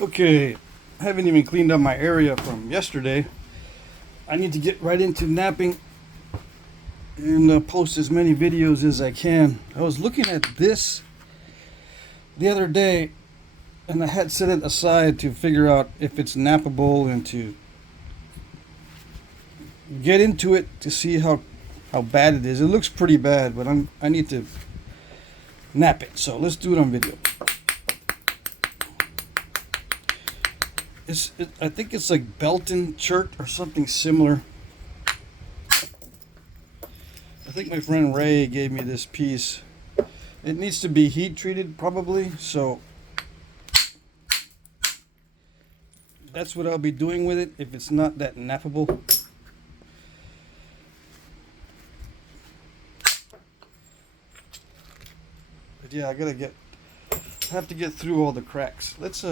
Okay, I haven't even cleaned up my area from yesterday. I need to get right into napping and post as many videos as I can. I was looking at this the other day and I had set it aside to figure out if it's nappable and to get into it to see how bad it is. It looks pretty bad, but I need to nap it. So let's do it on video. I think it's like Belton chert or something similar. I think my friend Ray gave me this piece. It needs to be heat treated probably, so that's what I'll be doing with it if it's not that nappable. But yeah, I have to get through all the cracks. Let's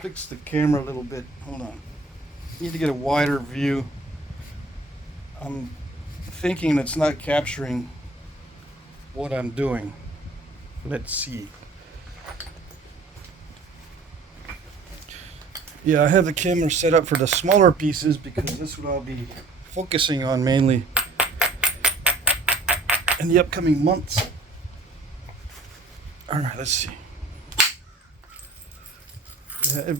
fix the camera a little bit. Hold on. Need to get a wider view. I'm thinking it's not capturing what I'm doing. Let's see. Yeah, I have the camera set up for the smaller pieces because that's what I'll be focusing on mainly in the upcoming months. Alright, let's see. Yeah,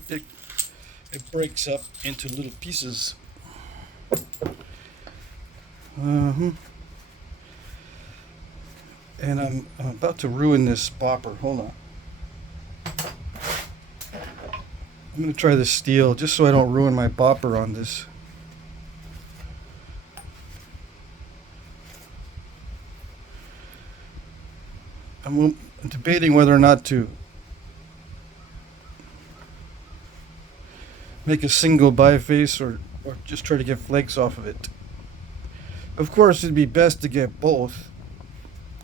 it breaks up into little pieces. And I'm about to ruin this bopper. Hold on. I'm going to try this steel just so I don't ruin my bopper on this. I'm debating whether or not to make a single biface or just try to get flakes off of it. Of course, it'd be best to get both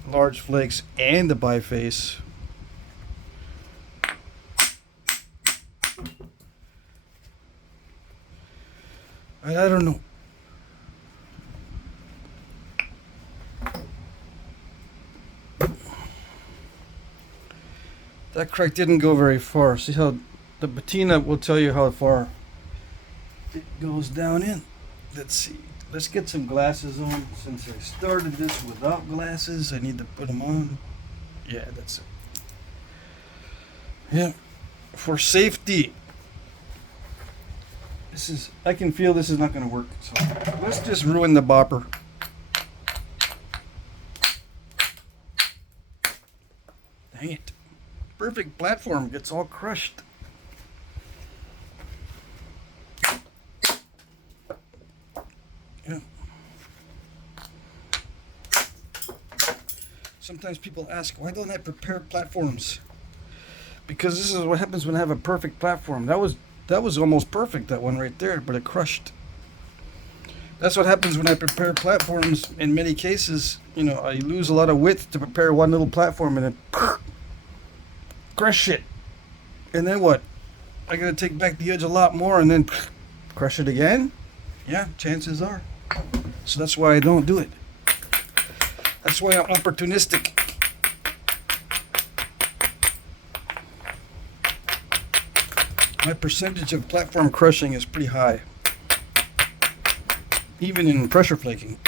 large flakes and the biface. I don't know. That crack didn't go very far. See how the patina will tell you how far it goes down in. Let's see. Let's get some glasses on. Since I started this without glasses, I need to put them on. Yeah, that's it. Yeah, for safety. I can feel this is not going to work. So let's just ruin the bopper. Dang it. Perfect platform gets all crushed. Yeah. Sometimes people ask, why don't I prepare platforms? Because this is what happens when I have a perfect platform. That was almost perfect, that one right there, but it crushed. That's what happens when I prepare platforms. In many cases, I lose a lot of width to prepare one little platform and then crush it. And then what? I gotta take back the edge a lot more and then crush it again? Yeah, chances are. So that's why I don't do it. That's why I'm opportunistic. My percentage of platform crushing is pretty high. Even in pressure flaking.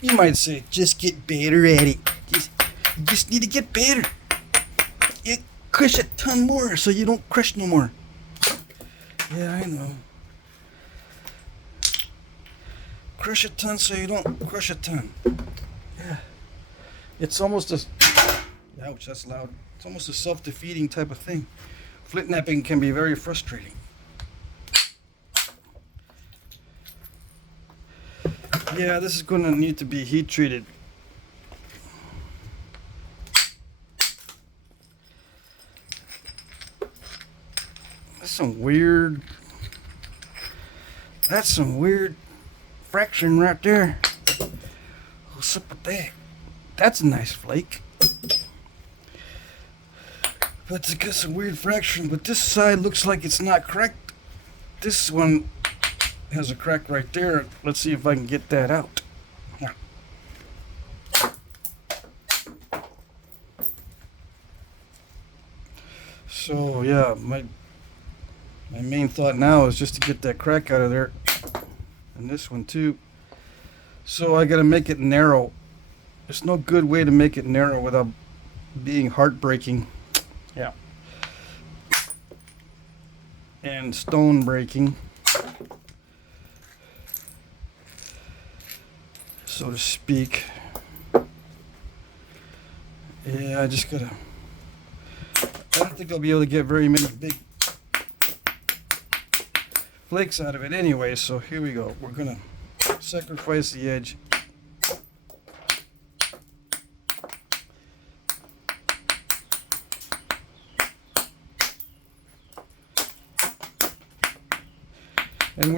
You might say, just get better at it. You just need to get better. You crush a ton more so you don't crush no more. Yeah, I know. Crush a ton so you don't crush a ton. Yeah. It's almost a... Ouch, that's loud. It's almost a self-defeating type of thing. Flinknapping can be very frustrating. Yeah, this is going to need to be heat treated. That's some weird fraction right there. What's up with that? That's a nice flake. But it's got some weird fraction, but this side looks like it's not cracked. This one has a crack right there. Let's see if I can get that out. Yeah. So yeah, my main thought now is just to get that crack out of there, and this one too. So I gotta make it narrow. There's no good way to make it narrow without being heartbreaking. Yeah. And stone breaking, so to speak. Yeah, I just gotta. I don't think I'll be able to get very many big flakes out of it anyway, so here we go. We're gonna sacrifice the edge. And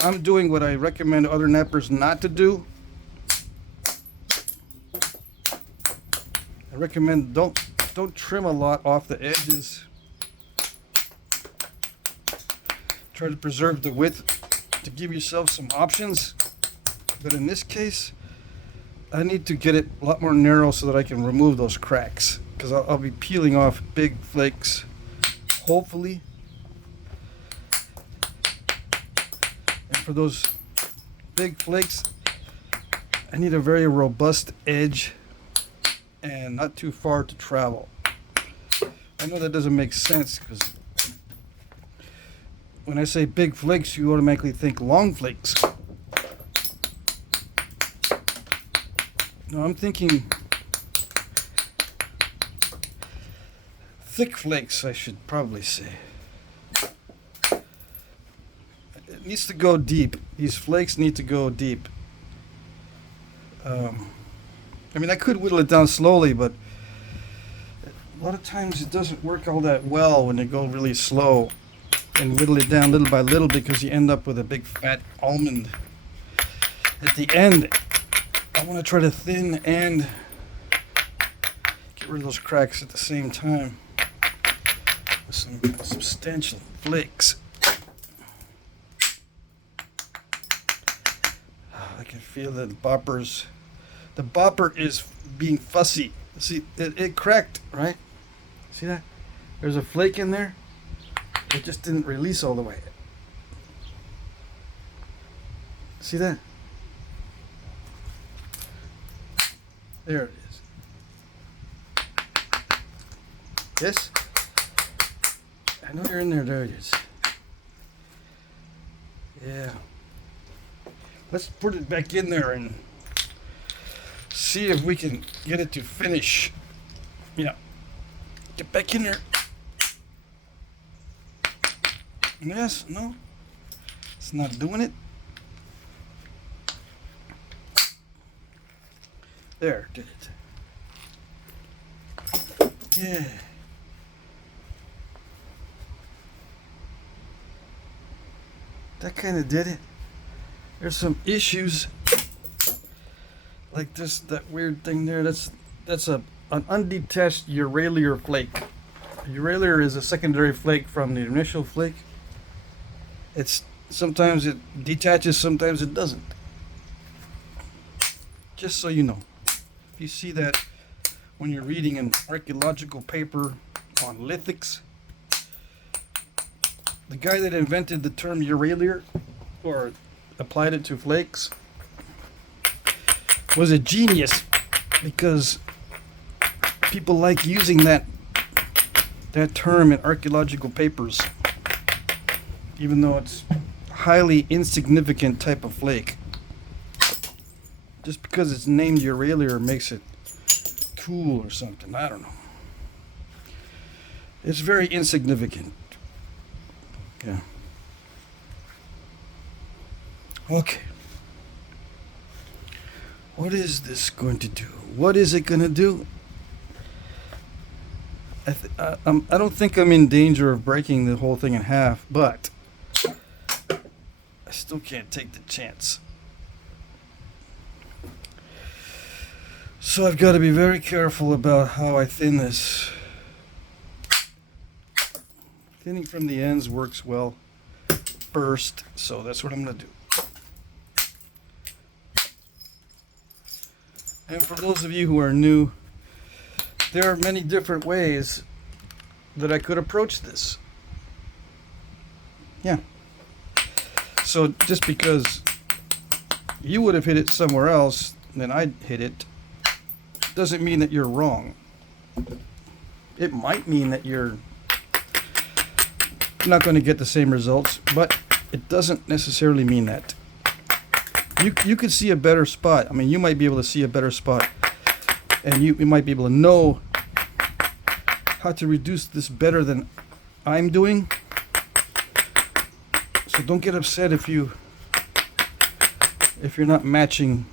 I'm doing what I recommend other nappers not to do. I recommend don't trim a lot off the edges. Try to preserve the width to give yourself some options. But in this case, I need to get it a lot more narrow so that I can remove those cracks. Because I'll be peeling off big flakes, hopefully. And for those big flakes, I need a very robust edge and not too far to travel. I know that doesn't make sense because when I say big flakes, you automatically think long flakes. No, I'm thinking thick flakes, I should probably say. It needs to go deep. These flakes need to go deep. I mean, I could whittle it down slowly, but a lot of times it doesn't work all that well when you go really slow and whittle it down little by little, because you end up with a big fat almond. At the end, I want to try to thin and get rid of those cracks at the same time with some substantial flakes. I can feel the boppers. The bopper is being fussy. See, it cracked, right? See that? There's a flake in there. It just didn't release all the way. See that? There it is. Yes? I know you're in there. There it is. Yeah. Let's put it back in there and see if we can get it to finish. Yeah. Get back in there. Yes, no. It's not doing it. There, did it. Yeah. That kind of did it. There's some issues like this, that weird thing there. That's an undetached Uralier flake. Uralier is a secondary flake from the initial flake. It's sometimes it detaches, sometimes it doesn't. Just so you know, if you see that when you're reading an archaeological paper on lithics, the guy that invented the term Uralier or applied it to flakes was a genius, because people like using that term in archaeological papers, even though it's a highly insignificant type of flake. Just because it's named Uralier makes it cool or something. I don't know. It's very insignificant. Yeah. Okay. What is this going to do? What is it going to do? I don't think I'm in danger of breaking the whole thing in half, but I still can't take the chance. So I've got to be very careful about how I thin this. Thinning from the ends works well first, so that's what I'm going to do. And for those of you who are new, there are many different ways that I could approach this. Yeah. So just because you would have hit it somewhere else than I'd hit it, doesn't mean that you're wrong. It might mean that you're not going to get the same results, but it doesn't necessarily mean that. You could see a better spot. I mean, you might be able to see a better spot, and you might be able to know how to reduce this better than I'm doing. So don't get upset if you're not matching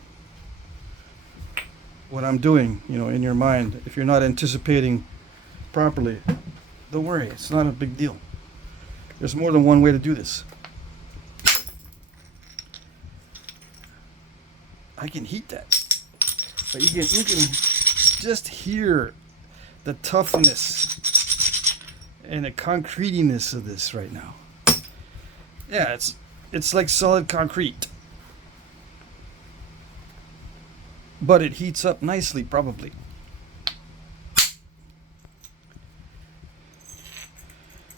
what I'm doing, you know, in your mind. If you're not anticipating properly, don't worry, it's not a big deal. There's more than one way to do this. I can heat that, but you can just hear the toughness and the concretiness of this right now. Yeah, it's like solid concrete, but it heats up nicely, probably.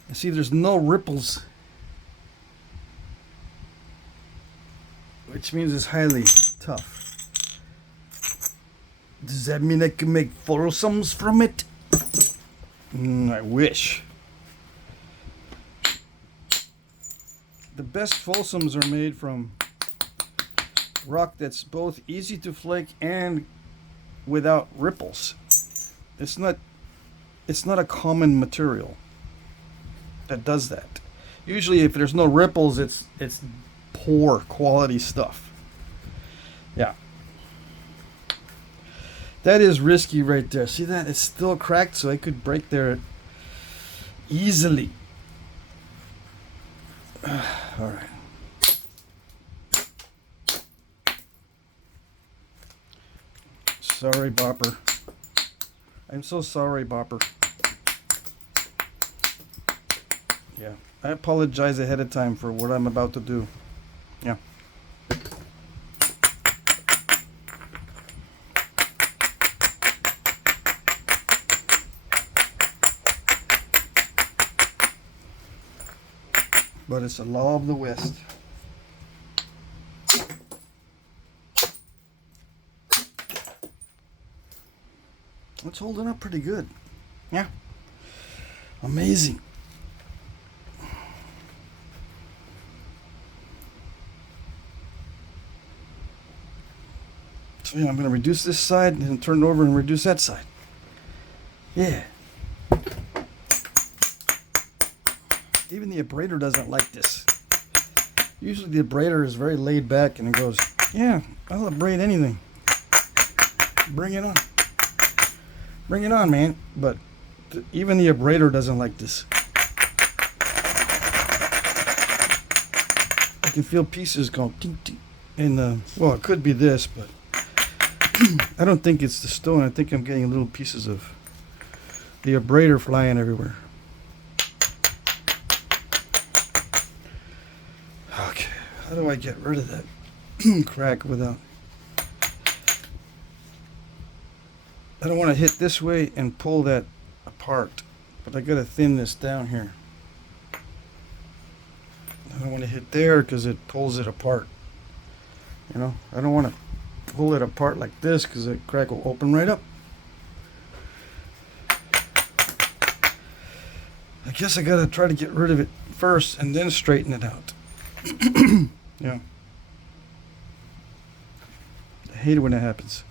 You see, there's no ripples, which means it's highly tough. Does that mean I can make foursomes from it? I wish. The best foursomes are made from rock that's both easy to flake and without ripples. It's not a common material that does that. Usually if there's no ripples, it's poor quality stuff. Yeah. That is risky right there. See that? It's still cracked, so I could break there easily. All right. Sorry, Bopper. I'm so sorry, Bopper. Yeah, I apologize ahead of time for what I'm about to do. Yeah. But it's a law of the West. It's holding up pretty good. Yeah. Amazing. So yeah, I'm going to reduce this side and then turn it over and reduce that side. Yeah. Even the Abrader doesn't like this. Usually the Abrader is very laid back and it goes, yeah, I'll abrade anything. Bring it on. Bring it on, man. But even the Abrader doesn't like this. I can feel pieces going tink, tink. And, well, it could be this, but I don't think it's the stone. I think I'm getting little pieces of the Abrader flying everywhere. Okay, how do I get rid of that crack without... I don't want to hit this way and pull that apart, but I gotta thin this down here. I don't want to hit there because it pulls it apart. You know, I don't want to pull it apart like this because the crack will open right up. I guess I gotta try to get rid of it first and then straighten it out. Yeah. I hate it when that happens.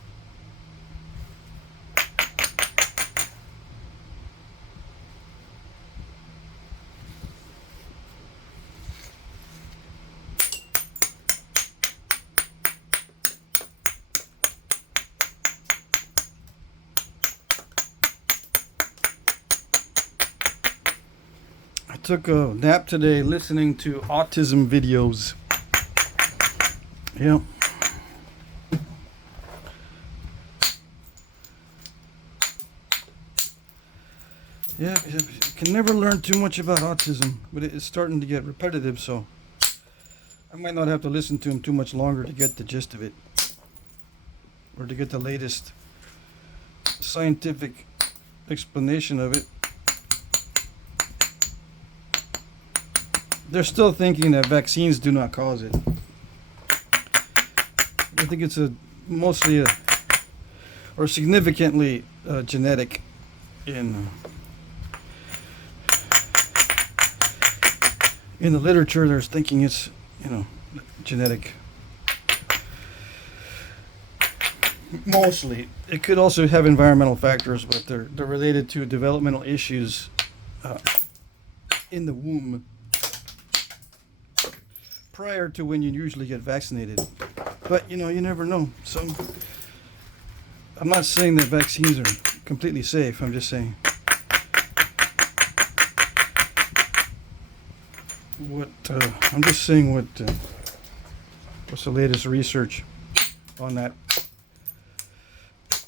I took a nap today listening to autism videos. Yeah. Yeah, you can never learn too much about autism, but it's starting to get repetitive, so I might not have to listen to him too much longer to get the gist of it, or to get the latest scientific explanation of it. they're still thinking that vaccines do not cause it. I think it's mostly or significantly genetic in the literature. There's thinking it's, genetic. Mostly. It could also have environmental factors, but they're related to developmental issues in the womb prior to when you usually get vaccinated. But, you never know. I'm not saying that vaccines are completely safe. I'm just saying what's the latest research on that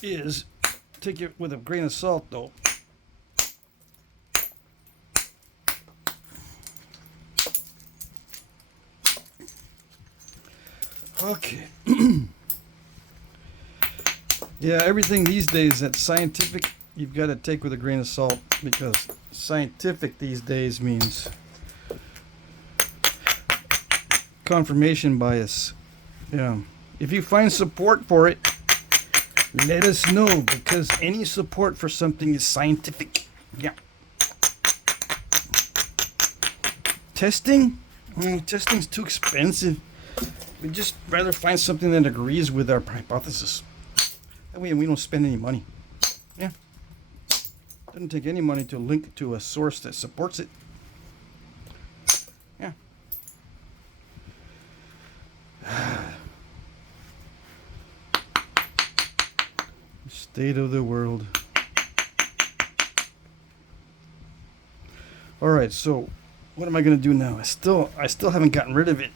is. Take it with a grain of salt, though. Okay. Yeah, everything these days that's scientific, you've got to take with a grain of salt, because scientific these days means confirmation bias. Yeah. If you find support for it, let us know, because any support for something is scientific. Yeah. Testing? Testing's too expensive. We'd just rather find something that agrees with our hypothesis. That way we don't spend any money. Yeah. Doesn't take any money to link to a source that supports it. Yeah. State of the world. All right, so what am I going to do now? I still haven't gotten rid of it.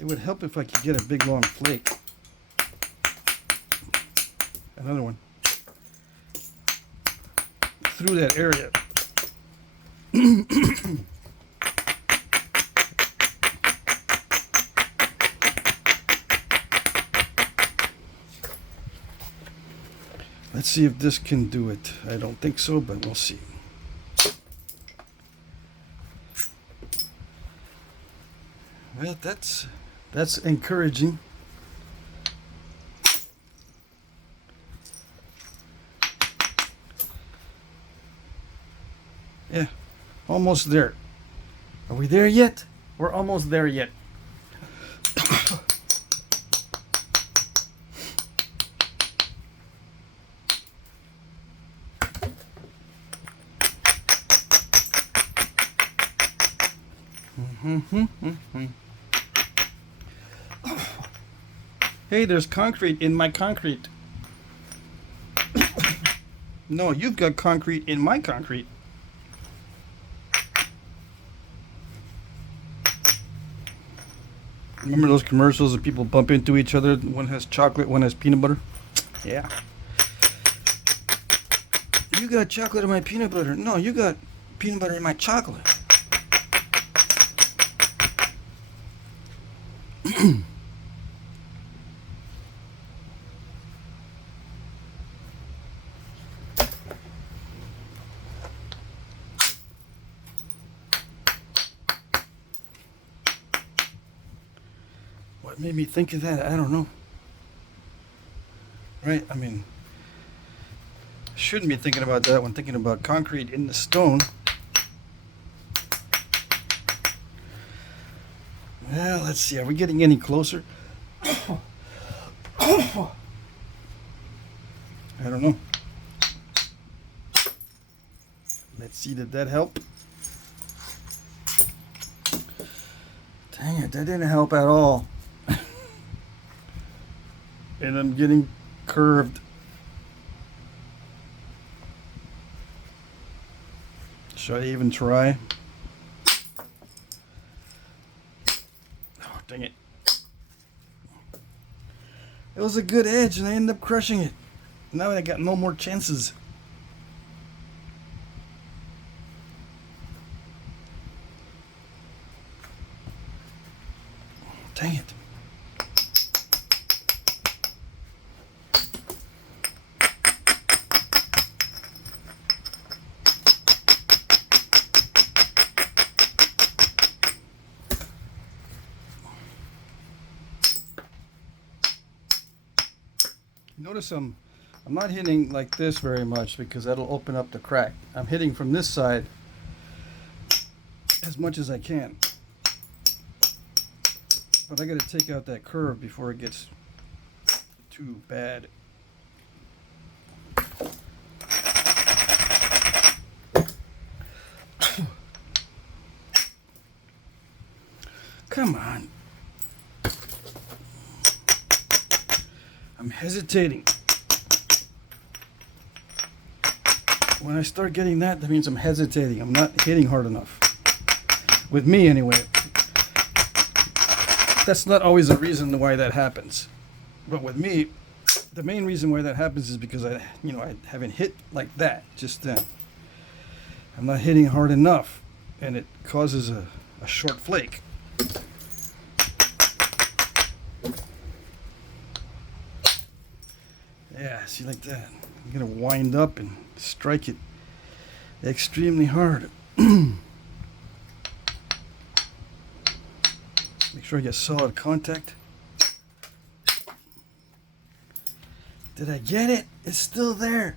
It would help if I could get a big long flake. Another one. Through that area. Let's see if this can do it. I don't think so, but we'll see. Well, that's encouraging. Yeah, almost there. Are we there yet? We're almost there yet. Hey, there's concrete in my concrete. No, you've got concrete in my concrete. Remember those commercials that people bump into each other? One has chocolate, one has peanut butter. Yeah. You got chocolate in my peanut butter. No, you got peanut butter in my chocolate. What made me think of that? I don't know. Right? I mean, I shouldn't be thinking about that when thinking about concrete in the stone. Well, let's see. Are we getting any closer? I don't know. Let's see. Did that help? Dang it. That didn't help at all. And I'm getting curved. Should I even try? Oh, dang it. It was a good edge and I ended up crushing it. Now I got no more chances. Dang it. Notice I'm not hitting like this very much because that'll open up the crack. I'm hitting from this side as much as I can. But I got to take out that curve before it gets too bad. Come on. I'm hesitating. When I start getting that, that means I'm hesitating. I'm not hitting hard enough. With me, anyway. That's not always a reason why that happens. But with me, the main reason why that happens is because I haven't hit like that just then. I'm not hitting hard enough, and it causes a short flake. Yeah, see, like that. I'm gonna wind up and strike it extremely hard. Make sure I get solid contact. Did I get it? It's still there.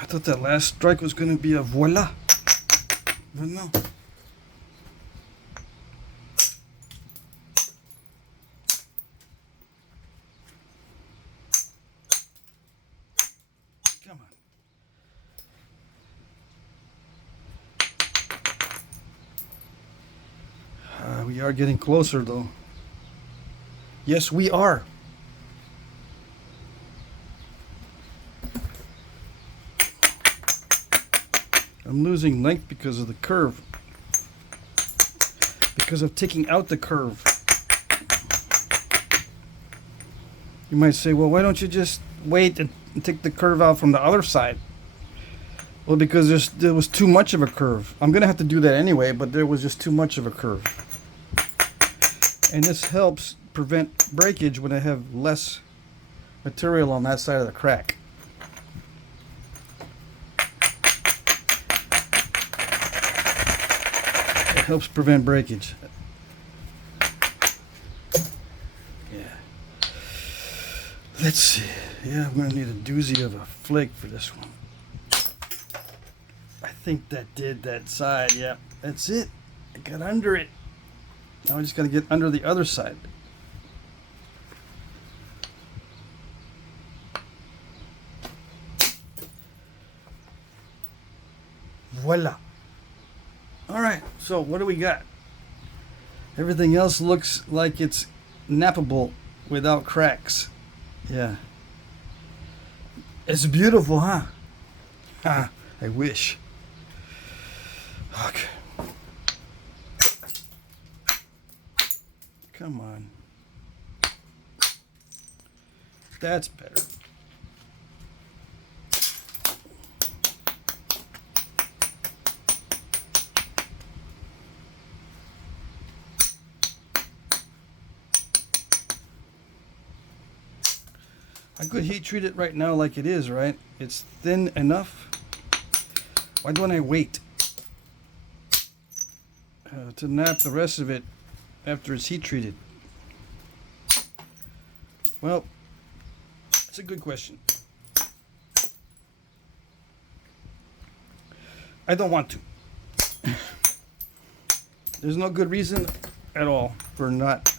I thought that last strike was going to be a voila. But no. Come on. We are getting closer though. Yes, we are. I'm losing length because of the curve. Because of taking out the curve. You might say, well, why don't you just wait and take the curve out from the other side? Well, because there was too much of a curve. I'm going to have to do that anyway, but there was just too much of a curve. And this helps prevent breakage when I have less material on that side of the crack. It helps prevent breakage. Yeah. Let's see. Yeah, I'm going to need a doozy of a flake for this one. I think that did that side. Yeah, that's it. I got under it. Now I just got to get under the other side. Voila. All right, so what do we got? Everything else looks like it's nappable without cracks. Yeah. It's beautiful, huh? Ah, I wish. Okay. Come on. That's better. I could heat treat it right now like it is, right? It's thin enough. Why don't I wait to nap the rest of it after it's heat treated? Well, that's a good question. I don't want to. There's no good reason at all for not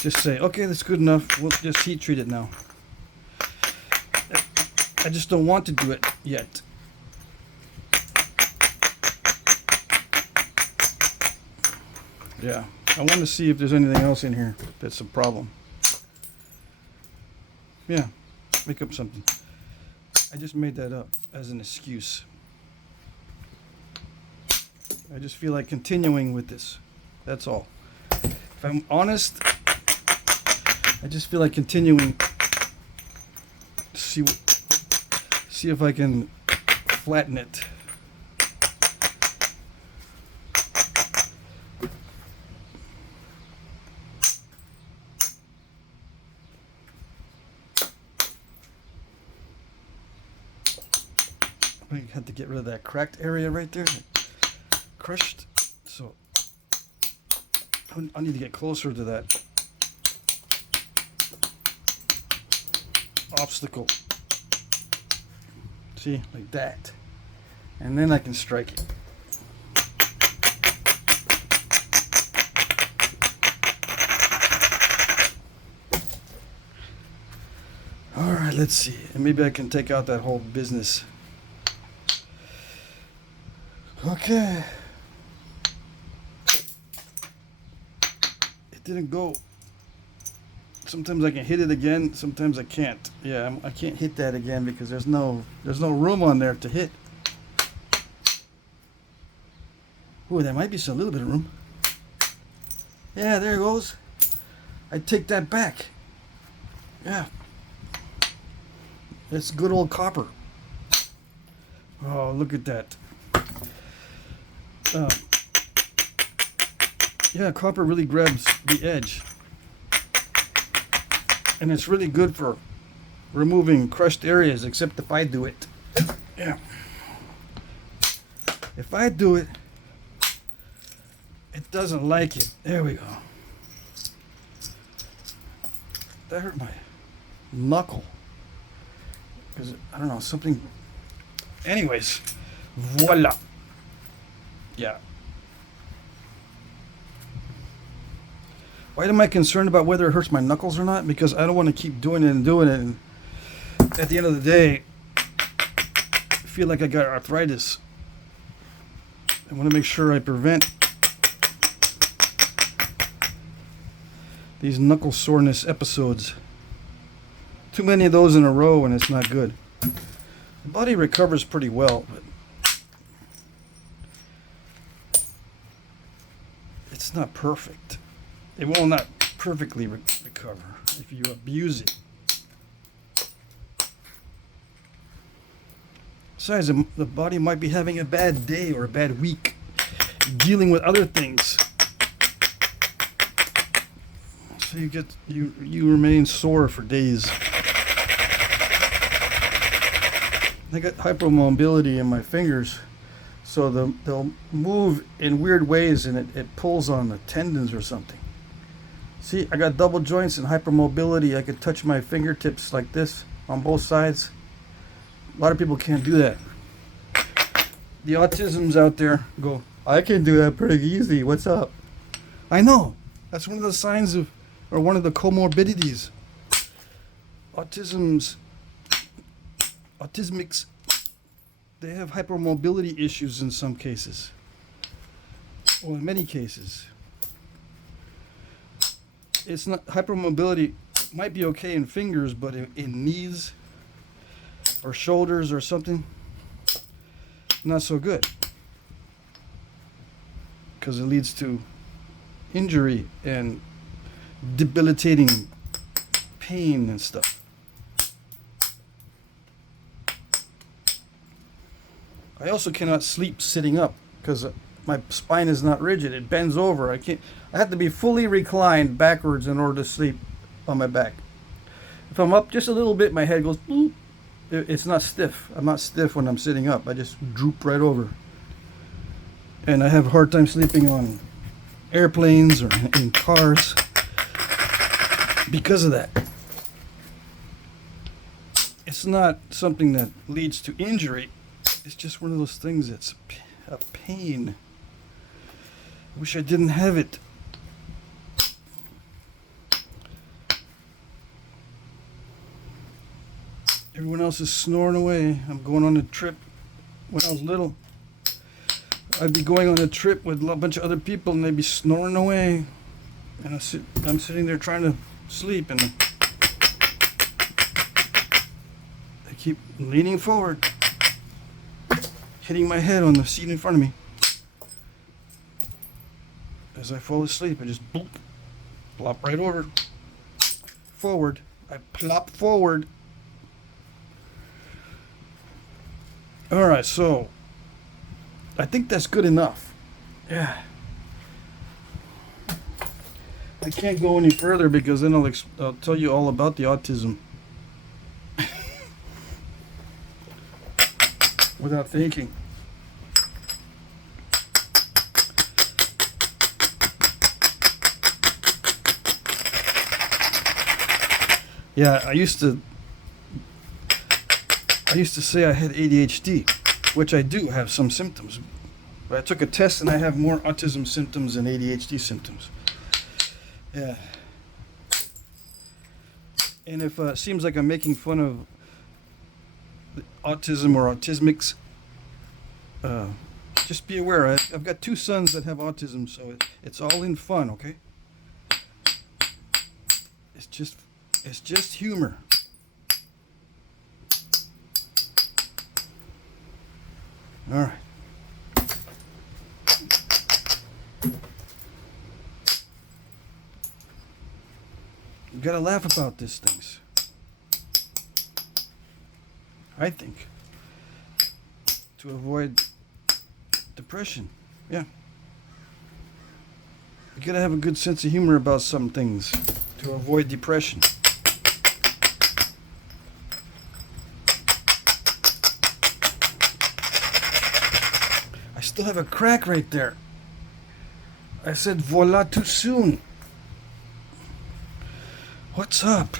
just say, okay, that's good enough. We'll just heat treat it now. I just don't want to do it yet. Yeah, I want to see if there's anything else in here that's a problem. Yeah, make up something. I just made that up as an excuse. I just feel like continuing with this. That's all. If I'm honest, I just feel like continuing to see if I can flatten it. I had to get rid of that cracked area right there. Crushed. So I need to get closer to that obstacle. See, like that. And then I can strike it. Alright, let's see. And maybe I can take out that whole business. Okay. It didn't go. Sometimes I can hit it again, sometimes I can't. Yeah, I can't hit that again because there's no room on there to hit. Ooh, there might be a little bit of room. Yeah, there it goes. I take that back. Yeah. It's good old copper. Oh, look at that. Yeah, copper really grabs the edge. And it's really good for removing crushed areas, except if I do it. Yeah. If I do it, it doesn't like it. There we go. That hurt my knuckle. Because, I don't know, something... Anyways. Voila. Yeah. Why am I concerned about whether it hurts my knuckles or not? Because I don't want to keep doing it and doing it. And at the end of the day, I feel like I got arthritis. I want to make sure I prevent these knuckle soreness episodes. Too many of those in a row and it's not good. The body recovers pretty well, but it's not perfect. It will not perfectly recover if you abuse it. Besides, the body might be having a bad day or a bad week, dealing with other things. So you remain sore for days. I got hypermobility in my fingers, so they'll move in weird ways, and it pulls on the tendons or something. See, I got double joints and hypermobility. I could touch my fingertips like this on both sides. A lot of people can't do that. The autisms out there go, I can do that pretty easy. What's up? I know. That's one of the signs of, or one of the comorbidities. Autismics, they have hypermobility issues in some cases. Or in many cases. It's not, hypermobility might be okay in fingers, but in knees or shoulders or something, not so good. Because it leads to injury and debilitating pain and stuff. I also cannot sleep sitting up because my spine is not rigid. It bends over. I have to be fully reclined backwards in order to sleep on my back. If I'm up just a little bit, my head goes boop. It's not stiff. I'm not stiff when I'm sitting up. I just droop right over. And I have a hard time sleeping on airplanes or in cars because of that. It's not something that leads to injury. It's just one of those things that's a pain. I wish I didn't have it. Everyone else is snoring away. I'm going on a trip. When I was little, I'd be going on a trip with a bunch of other people and they'd be snoring away. And I'm sitting there trying to sleep and I keep leaning forward, hitting my head on the seat in front of me. As I fall asleep, I just boop, plop right over, forward. I plop forward. All right, so I think that's good enough. Yeah. I can't go any further because then I'll tell you all about the autism. without thinking. Yeah, I used to say I had ADHD, which I do have some symptoms. But I took a test and I have more autism symptoms than ADHD symptoms. Yeah. And if it seems like I'm making fun of autism or autismics, just be aware. I've got 2 sons that have autism, so it's all in fun, okay? It's just humor. All right. You gotta laugh about these things. I think. To avoid depression. Yeah. You gotta have a good sense of humor about some things to avoid depression. I still have a crack right there. I said voila too soon. What's up?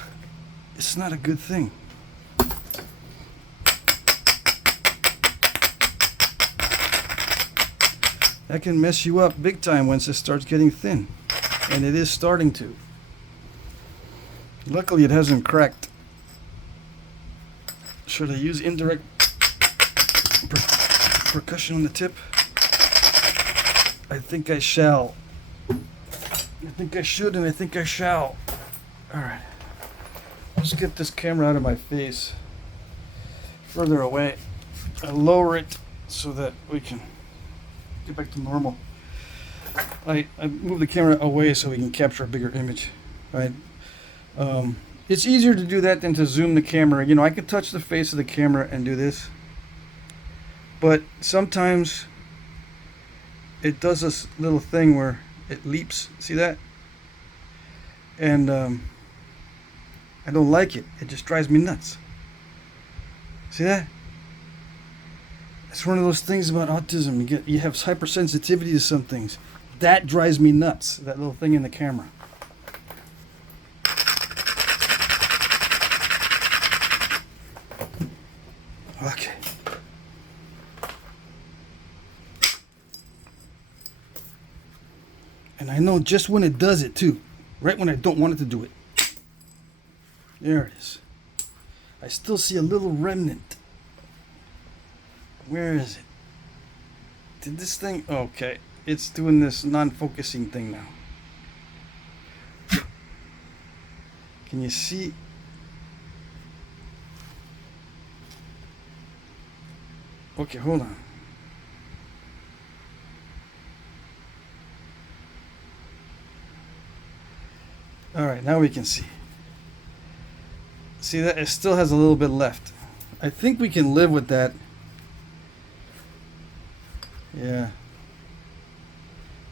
It's not a good thing. That can mess you up big time once it starts getting thin. And it is starting to. Luckily it hasn't cracked. Should I use indirect percussion on the tip? I think I shall. I think I should and I think I shall. Alright. Let's get this camera out of my face. Further away. I'll lower it so that we can get back to normal. I move the camera away so we can capture a bigger image. Right? It's easier to do that than to zoom the camera. You know, I could touch the face of the camera and do this. But sometimes it does this little thing where it leaps. See that? And I don't like it. It just drives me nuts. See that? It's one of those things about autism. You have hypersensitivity to some things. That drives me nuts. That little thing in the camera. Okay. And I know just when it does it too. Right when I don't want it to do it. There it is. I still see a little remnant. Where is it? Did this thing... Okay. It's doing this non-focusing thing now. Can you see? Okay, hold on. Alright, now we can see. See that? It still has a little bit left. I think we can live with that. Yeah.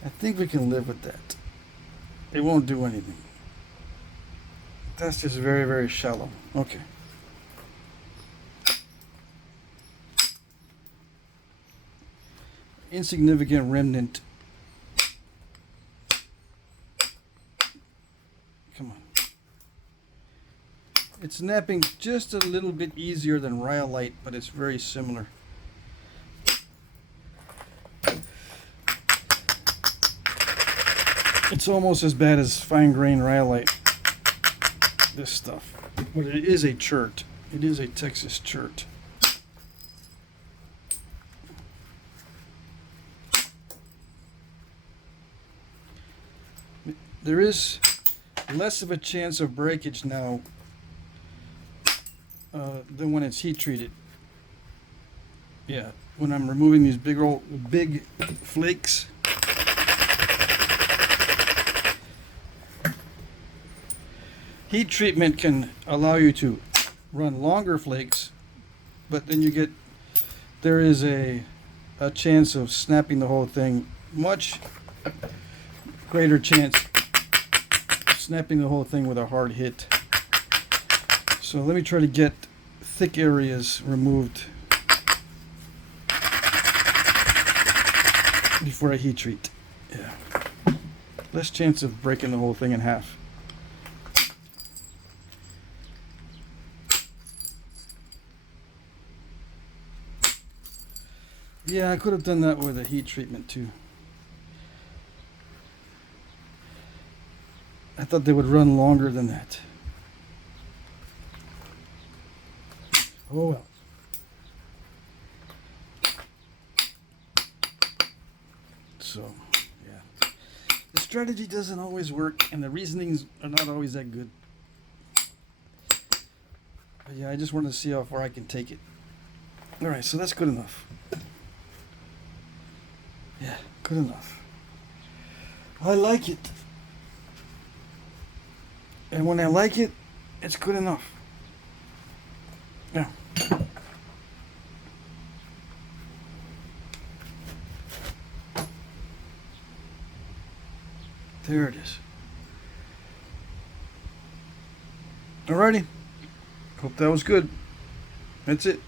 I think we can live with that. It won't do anything. That's just very, very shallow. Okay. Insignificant remnant. Come on. It's napping just a little bit easier than Rhyolite, but it's very similar. It's almost as bad as fine grain Rhyolite. This stuff. But it is a chert. It is a Texas chert. There is less of a chance of breakage now than when it's heat treated. Yeah, when I'm removing these big flakes. Heat treatment can allow you to run longer flakes, but then there is a chance of snapping the whole thing. Much greater chance of snapping the whole thing with a hard hit. So let me try to get thick areas removed. before I heat treat. Yeah. Less chance of breaking the whole thing in half. Yeah, I could have done that with a heat treatment too. I thought they would run longer than that. Oh well. So, yeah. The strategy doesn't always work, and the reasonings are not always that good. But yeah, I just wanted to see how far I can take it. Alright, so that's good enough. Yeah, good enough. I like it. And when I like it, it's good enough. Yeah. There it is. Alrighty. Hope that was good. That's it.